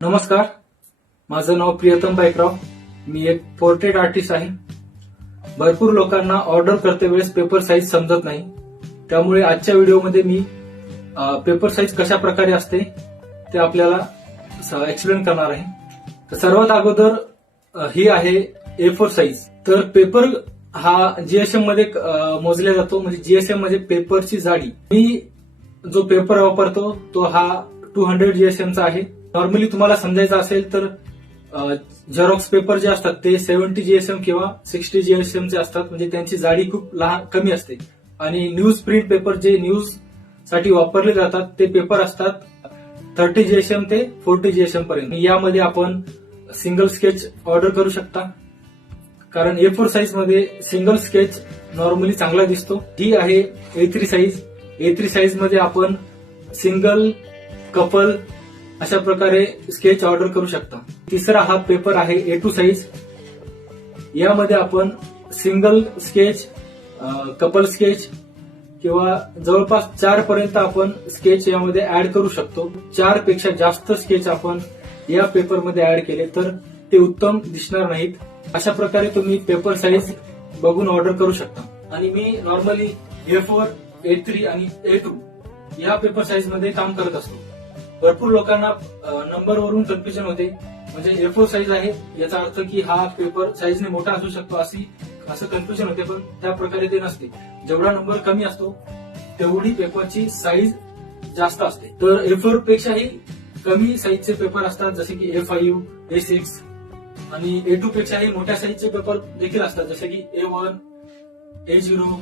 नमस्कार, माझं नाव प्रियतम बाईकराव. मी एक पोर्ट्रेट आर्टिस्ट आहे. भरपूर लोकांना ऑर्डर करते वेळेस पेपर साईज समजत नाही, त्यामुळे आजच्या व्हिडिओमध्ये मी पेपर साईज कशा प्रकारे असते ते आपल्याला एक्सप्लेन करणार आहे. तर सर्वात अगोदर ही आहे A4 साईज. तर पेपर हा जीएसएम मध्ये मोजला जातो, म्हणजे जीएसएम मध्ये पेपरची जाडी. मी जो पेपर वापरतो तो हा 200 जीएसएमचा आहे. नॉर्मली तुम्हाला समजायचं असेल तर झेरॉक्स पेपर जे असतात ते 70 जीएसएम किंवा 60 जीएसएम चे असतात, म्हणजे त्यांची जाडी खूप लहान कमी असते. आणि न्यूज प्रिंट पेपर जे न्यूज साठी वापरले जातात ते पेपर असतात 30 जीएसएम ते 40 जीएसएम पर्यंत. यामध्ये आपण सिंगल स्केच ऑर्डर करू शकता, कारण A4 साईज मध्ये सिंगल स्केच नॉर्मली चांगला दिसतो. ही आहे A3 साईज. A3 साईज मध्ये आपण सिंगल, कपल अशा प्रकारे स्केच ऑर्डर करू शकता. तिसरा हा पेपर आहे A2 साईज. यामध्ये आपण सिंगल स्केच, कपल स्केच किंवा जवळपास 4 पर्यंत आपण स्केच यामध्ये ऍड करू शकतो. 4 पेक्षा जास्त स्केच आपण या पेपरमध्ये ऍड केले तर ते उत्तम दिसणार नाहीत. अशा प्रकारे तुम्ही पेपर साईज बघून ऑर्डर करू शकता. आणि मी नॉर्मली A4, A3 आणि A2 या पेपर साईज मध्ये काम करत असतो. भरपूर लोकांना नंबरवरून कन्फ्युजन होते, म्हणजे A4 साईज आहे याचा अर्थ की हा पेपर साईजने मोठा असू शकतो असं कन्फ्युजन होते, पण त्या प्रकारे ते नसते. जेवढा नंबर कमी असतो तेवढी पेपरची साईज जास्त असते. तर A4 पेक्षाही कमी साईजचे पेपर असतात, जसे की A5, A6 आणि A2 पेक्षाही मोठ्या साईजचे पेपर देखील असतात, जसे की A1, A0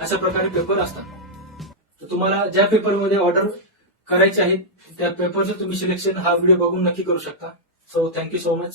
अशा प्रकारे पेपर असतात. तर तुम्हाला ज्या पेपरमध्ये ऑर्डर करायचे आहेत त्या पेपरचं तुम्ही सिलेक्शन हा व्हिडिओ बघून नक्की करू शकता. So thank you so much.